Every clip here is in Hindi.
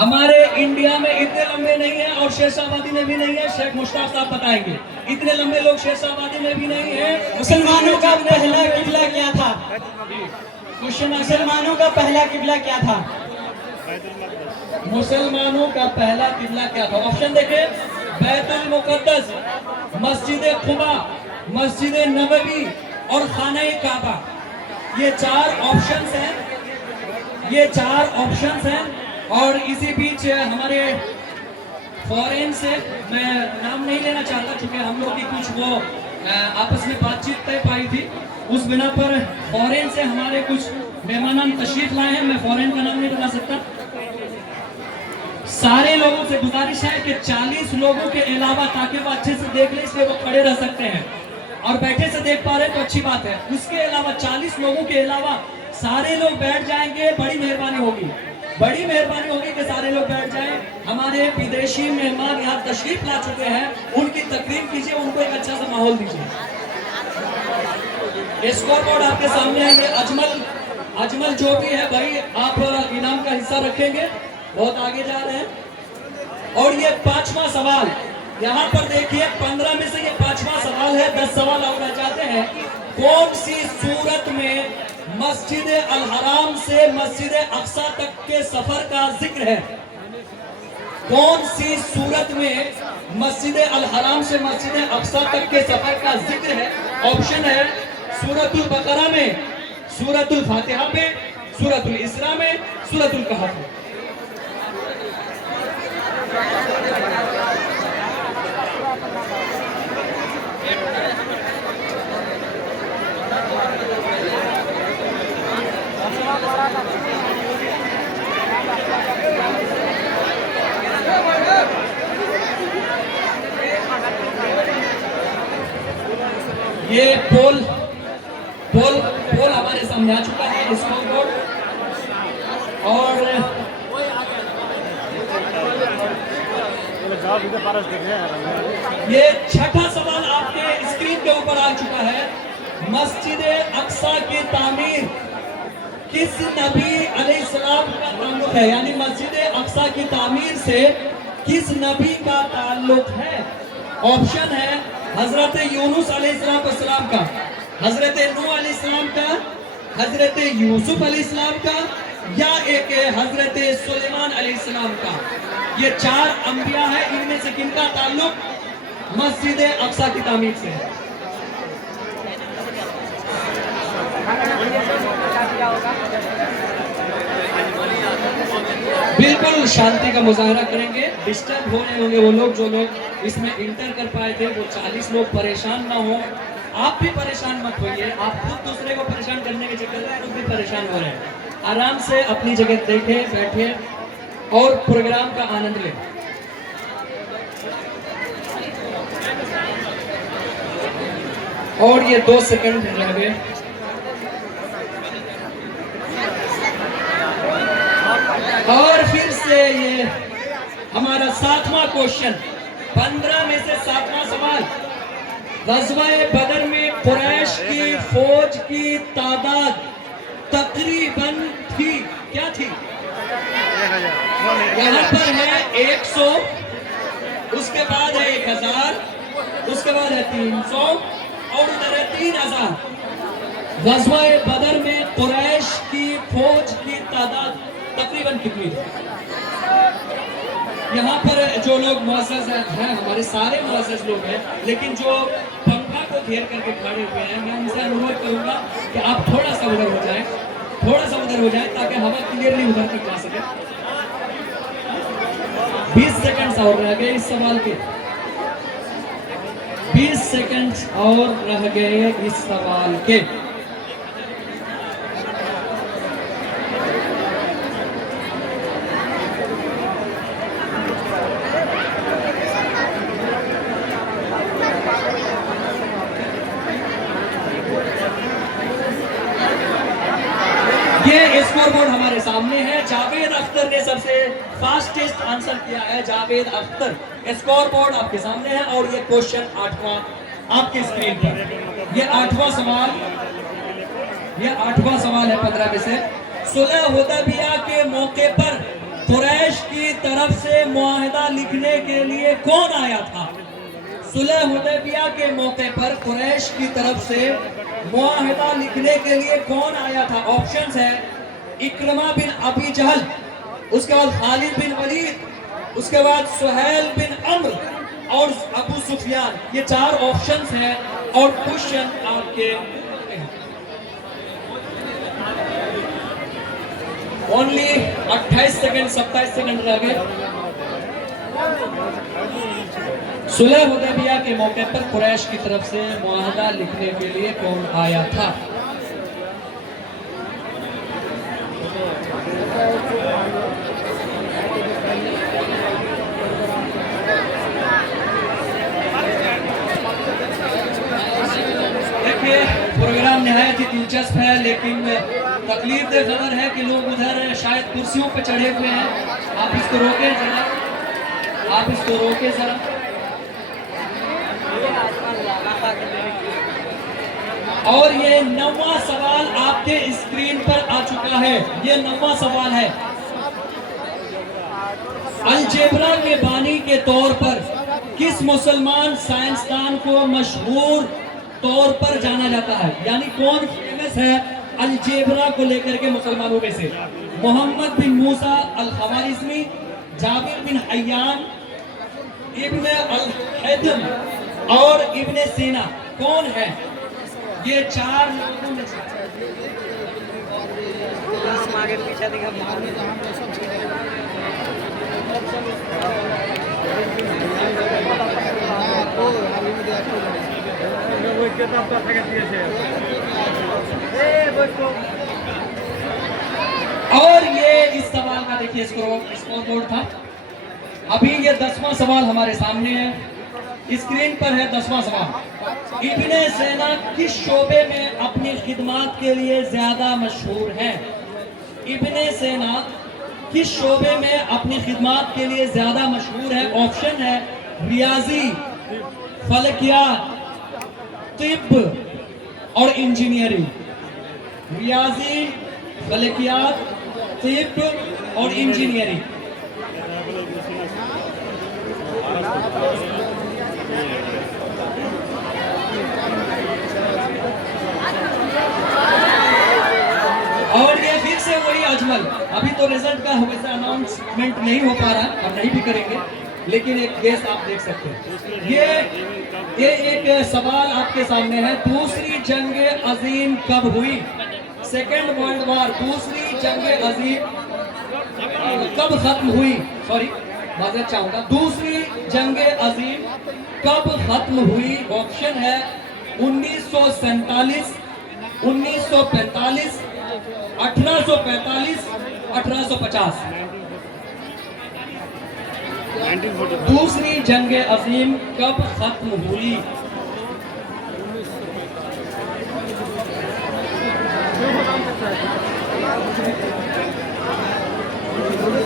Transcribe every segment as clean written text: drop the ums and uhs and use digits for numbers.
हमारे इंडिया में इतने लंबे नहीं है और शेषाबादी में भी नहीं है। शेख मुश्ताक साहब बताएंगे, इतने लंबे लोग शेषाबादी में भी नहीं है। मुसलमानों का पहला किबला क्या था? मुसलमानों का पहला किबला क्या था? मुसलमानों का पहला किबला क्या था? ऑप्शन देखिए, बैतुल मुकद्दस, मस्जिद खुबा, मस्जिद नबवी और खाना काबा। ये चार ऑप्शंस हैं, ये चार ऑप्शंस हैं। और इसी बीच हमारे फॉरेन से, मैं नाम नहीं लेना चाहता क्योंकि हम लोग की कुछ वो आपस में बातचीत तय पाई थी, उस बिना पर फॉरेन से हमारे कुछ मेहमान तशरीफ लाए हैं। मैं फॉरेन का नाम नहीं बता सकता। सारे लोगों से गुजारिश है कि 40 लोगों के अलावा, ताकि वो अच्छे से देख ले इसलिए वो खड़े रह सकते हैं, और बैठे से देख पा रहे तो अच्छी बात है। उसके अलावा 40 लोगों के अलावा सारे लोग बैठ जाएंगे, बड़ी मेहरबानी होगी, बड़ी मेहरबानी होगी कि सारे लोग बैठ जाएं। हमारे विदेशी मेहमान यहाँ तशरीफ ला चुके हैं, उनकी तकरीम कीजिए, उनको एक अच्छा सा माहौल दीजिए। स्कोर बोर्ड आपके सामने है। ये अजमल जो भी है भाई, आप इनाम का हिस्सा रखेंगे। बहुत आगे जा रहे हैं। और ये 5वां सवाल यहाँ पर देखिए, 15 में से ये 5वां सवाल है। 10 सवाल और रह जाते हैं। कौन सी सूरत में मस्जिद अल हराम से मस्जिद अक्सा तक के सफर का जिक्र है? कौन सी सूरत में मस्जिद अल हराम से मस्जिद अक्सा तक के सफर का जिक्र है? ऑप्शन है सूरतुल बकरा में, सूरतुल फातिहा में, सूरतुल इसरा में, सूरतुल कहफ में। ये पोल हमारे सामने आ चुका है, स्कोर बोर्ड। और ये छठा सवाल आपके स्क्रीन के ऊपर आ चुका है। मस्जिद अक्सा की तामीर किस नबी अलैहिस्सलाम का ताल्लुक है? यानी मस्जिद अक्सा की तामीर से किस नबी का ताल्लुक है? ऑप्शन है हजरत यूनुस अलैहिस्सलाम का, हजरत नूह अलैहिस्सलाम का, हजरत यूसुफ अलैहिस्सलाम का, या एक हजरत सुलेमान अलैहिस्सलाम का। ये 4 अंबिया है, इनमें से किनका ताल्लुक मस्जिद अक्सा की तामीर से है? बिल्कुल शांति का मुजाहरा करेंगे। डिस्टर्ब हो रहे होंगे वो लोग, जो लोग इसमें इंटर कर पाए थे, वो 40 लोग परेशान ना हो। आप भी परेशान मत होइए, आप खुद दूसरे को परेशान करने के चक्कर में खुद भी परेशान हो रहे हैं। आराम से अपनी जगह देखें, बैठे और प्रोग्राम का आनंद लें। और ये 2 सेकंड रह गए। और फिर से ये हमारा 7वां क्वेश्चन, 15 में से 7वां सवाल। ग़ज़वा-ए बदर में कुरैश की फौज की तादाद तकरीबन थी, क्या थी? यहाँ पर है 100, उसके बाद है 1000, उसके बाद है 300 और उधर है 3000। ग़ज़वा-ए बदर में कुरैश की फौज की तादाद तकरीबन कितनी थी? यहाँ पर जो लोग मुअज़्ज़ज़ हैं, हमारे सारे मुअज़्ज़ज़ लोग हैं, लेकिन जो पंखा को घेर करके खड़े हुए हैं, मैं उनसे अनुरोध करूंगा कि आप थोड़ा सा उधर हो जाएं, थोड़ा सा उधर हो जाएं, ताकि हवा क्लियरली उधर तक जा सके। 20 सेकंड और रह गए इस सवाल के, 20 सेकंड और रह गए इस सवाल के। ये स्कोर बोर्ड हमारे सामने है। जावेद अख्तर ने सबसे फास्टेस्ट आंसर किया है, जावेद अख्तर। स्कोर बोर्ड आपके सामने है और ये क्वेश्चन 8वां आपके स्क्रीन पर। ये 8वां सवाल, ये 8वां सवाल है 15 में से। सुलह हुदैबिया के मौके पर कुरैश की तरफ से मुआहदा लिखने के लिए कौन आया था? सुलह हुदैबिया के मौके पर कुरैश की तरफ से मुआहदा लिखने के लिए कौन आया था? ऑप्शंस है इक्रमा बिन अबी जहल, उसके बाद खालिद बिन वलीद, उसके बाद सुहैल बिन अम्र और अबू सुफियान। ये 4 ऑप्शंस हैं और क्वेश्चन आपके ओनली 28 सेकंड 27 सेकंड रह गए। सुलह हुदैबिया के मौके पर कुरैश की तरफ से मुआहदा लिखने के लिए कौन आया था? देखिए प्रोग्राम निहायत ही दिलचस्प है, लेकिन तकलीफ दे खबर है कि लोग उधर शायद कुर्सियों पर चढ़े हुए हैं। आप इसको रोके जरा, आप इसको रोके जरा। और ये 9वां सवाल आपके स्क्रीन पर आ चुका है। ये 9वां सवाल है। अलजेब्रा के बानी के तौर पर किस मुसलमान साइंसदान को मशहूर तौर पर जाना जाता है? यानी कौन फेमस है अलजेब्रा को लेकर के मुसलमानों में से? मोहम्मद बिन मूसा अल खवारिज़मी, जाबिर बिन हय्यान, इब्न अल हैदम और इब्न सीना। कौन है ये 4 लोगों में से? आगे पीछे दिखा। और ये इस सवाल का देखिए स्कोर बोर्ड था। अभी ये 10वां सवाल हमारे सामने है, स्क्रीन पर है 10वां सवाल। इब्ने सीना किस शोबे में अपनी खिदमात के लिए ज्यादा मशहूर है? इब्ने सीना किस शोबे में अपनी खिदमात के लिए ज्यादा मशहूर है? ऑप्शन है रियाजी, फलकियात, तिब और इंजीनियरिंग। रियाजी, फलकियात, तिब और इंजीनियरिंग। और ये फिर से वही अजमल। अभी तो रिजल्ट का वैसे अनाउंसमेंट नहीं हो पा रहा और नहीं भी करेंगे, लेकिन एक गेस आप देख सकते हैं। ये एक सवाल आपके सामने है। दूसरी जंग अजीम कब हुई? सेकेंड वर्ल्ड वॉर, दूसरी जंग अजीम कब खत्म हुई? सॉरी, माजरत चाहूंगा। दूसरी जंग अजीम कब खत्म हुई? ऑप्शन है 1947, 1945, 1845, 1850। दूसरी जंग अजीम कब खत्म हुई?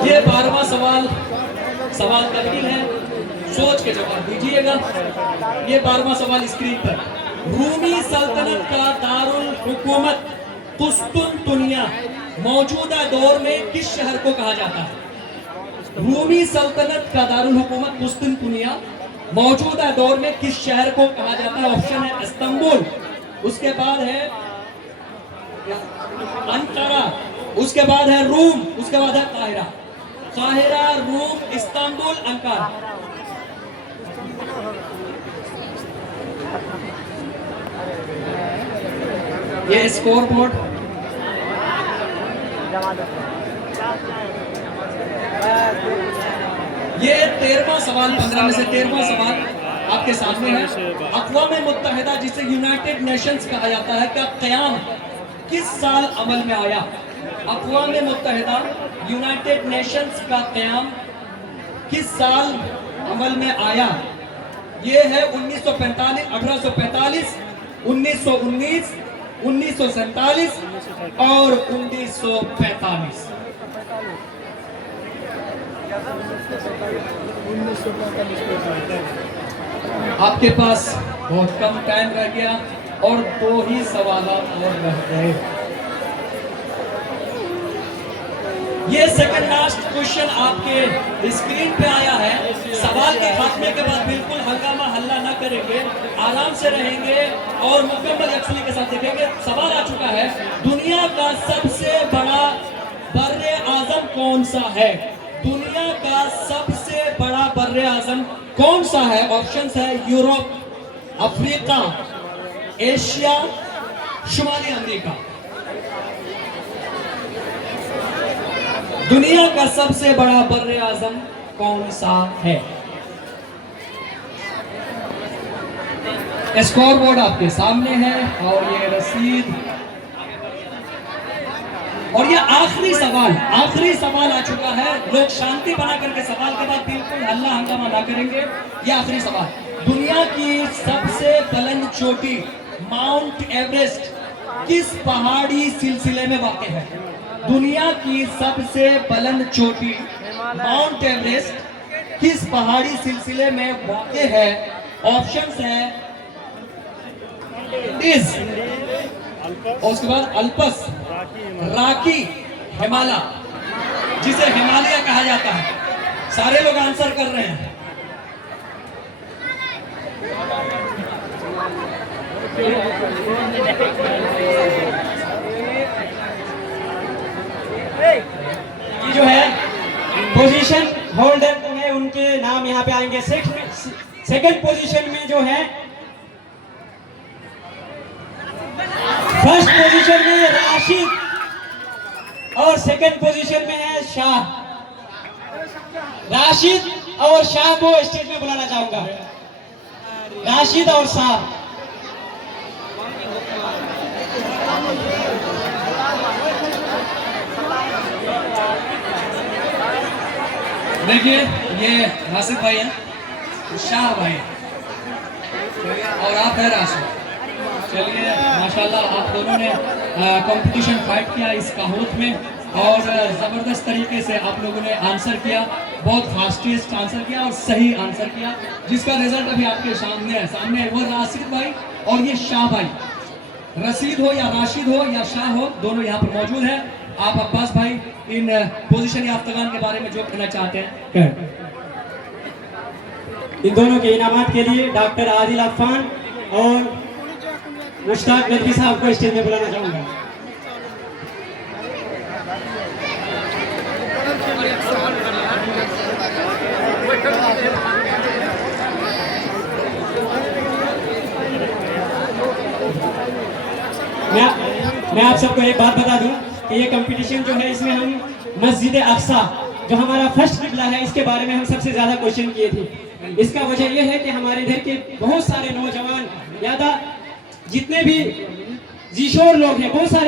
ये 12वां सवाल तब्दील है, सोच के जवाब दीजिएगा। ये 12वां सवाल स्क्रीन पर। रूमी सल्तनत का दारुल हुकूमत कुस्तुनतुनिया मौजूदा दौर में किस शहर को कहा जाता है? रूमी सल्तनत का दारुल हुकूमत कुस्तुनतुनिया मौजूदा दौर में किस शहर को कहा जाता है? ऑप्शन है इस्तांबुल, उसके बाद है अंकारा, उसके बाद है रूम, उसके बाद है Cairo. Cairo, room, Istanbul, Ankara. ये स्कोर बोर्ड। ये 13वां सवाल, 15 में से 13वां सवाल आपके सामने है। अक़वाम मुत्तहिदा जिसे यूनाइटेड नेशंस कहा जाता है का क़याम किस साल अमल में आया? अक़वाम मुत्तहिदा यूनाइटेड नेशंस का क़याम किस साल अमल में आया? ये है 1945, 1845, 1919, 1947 और 1945। आपके पास बहुत कम टाइम रह गया और 2 ही सवाल और रह गए। ये सेकंड लास्ट क्वेश्चन आपके स्क्रीन पे आया है। सवाल के खात्मे के बाद बिल्कुल हंगामा हल्ला ना करेंगे, आराम से रहेंगे और मुकम्मल यकसुनी के साथ देखेंगे। सवाल आ चुका है, दुनिया का सबसे बड़ा बर्रे आजम कौन सा है? दुनिया का सबसे बड़ा बर्रे आजम कौन सा है? ऑप्शंस है यूरोप, अफ्रीका, एशिया, शुमाली अमेरिका। दुनिया का सबसे बड़ा बर्रे आजम कौन सा है? स्कोर बोर्ड आपके सामने है और ये रसीद और ये आखिरी सवाल आ चुका है। लोग शांति बना करके सवाल के बाद बिल्कुल हल्ला हंगामा ना करेंगे। ये आखिरी सवाल, दुनिया की सबसे बुलंद चोटी माउंट एवरेस्ट किस पहाड़ी सिलसिले में वाक़ है? दुनिया की सबसे बुलंद चोटी माउंट एवरेस्ट किस पहाड़ी सिलसिले में वाक़ है? ऑप्शंस है इस और उसके बाद अल्पस, राकी, हिमालय, जिसे हिमालय कहा जाता है। सारे लोग आंसर कर रहे हैं। ये जो है पोजीशन होल्डर जो है उनके नाम यहाँ पे आएंगे। सेकंड पोजीशन में जो है, फर्स्ट पोजीशन में राशिद और सेकंड पोजीशन में है शाह। राशिद और शाह को स्टेज में बुलाना चाहूंगा। राशिद और शाह। देखिए ये राशिद भाई हैं, शाह भाई और आप है राशिद। चलिए माशाल्लाह आप दोनों ने कंपटीशन फाइट किया इस काहोत में और ज़बरदस्त तरीके से आप लोगों ने आंसर किया, बहुत फास्टेस्ट आंसर किया और सही आंसर किया, जिसका रिजल्ट अभी आपके सामने है। वो राशिद भाई और ये शाह भाई, रसीद हो या राशिद हो या शाह हो, दोनों यहाँ पर मौजूद हैं। आप अब्बास भाई इन पोजीशन याफ्तागान के बारे में जो कहना चाहते हैं कहें। इन दोनों के इनामात के लिए डॉक्टर आदिल अफान और मुश्ताक नदवी साहब को स्टेज में बुलाना चाहूंगा। मैं आप सबको एक बात बता दूं कि ये कंपटीशन जो है इसमें हम मस्जिद अक्सा जो हमारा फर्स्ट किबला है इसके बारे में हम सबसे ज्यादा क्वेश्चन किए थे। इसका वजह यह है कि हमारे इधर के बहुत सारे नौजवान, जितने भी जिशोर लोग हैं, बहुत सारे